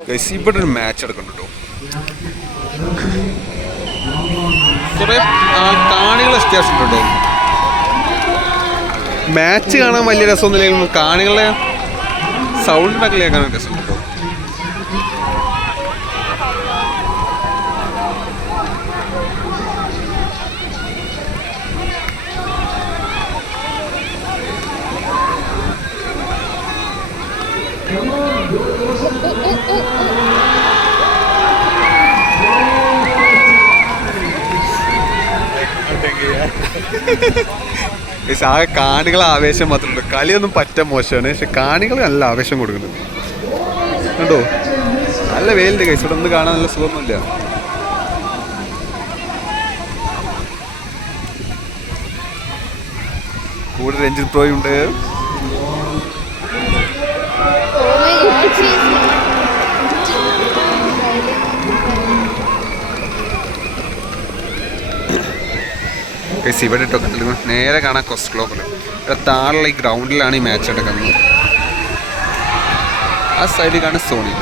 ഇവിടെ ഒരു മാച്ച് എടുക്കുന്നുണ്ടോ കുറെ അത്യാവശ്യം ഉണ്ടോ മാച്ച് കാണാൻ വലിയ രസമൊന്നുമില്ലെങ്കിലും കാണികളെ സൗണ്ട് ഉണ്ടാക്കി കേൾക്കാൻ രസം ആകെ കാണികൾ ആവേശം മാത്രമല്ല കളിയൊന്നും പറ്റ മോശമാണ്. പക്ഷെ കാണികൾ നല്ല ആവേശം കൊടുക്കുന്നുണ്ട്. കണ്ടോ? നല്ല വെയിലുണ്ട് കൈസ് ഇവിടെ ഒന്ന് കാണാൻ നല്ല സുഖമൊന്നുമില്ല. കൂടെ രഞ്ജിത് പ്രോയും ഗൈസ് ഇവിടെ ഇട്ടോ കണ്ടില്ല നേരെ കാണാൻ കൊസ്റ്റ് ക്ലോബിൽ ഇവിടെ താഴെ ഈ ഗ്രൗണ്ടിലാണ് ഈ മാച്ച് നടക്കുന്നത്. ആ സൈഡിൽ കാണാൻ സോണി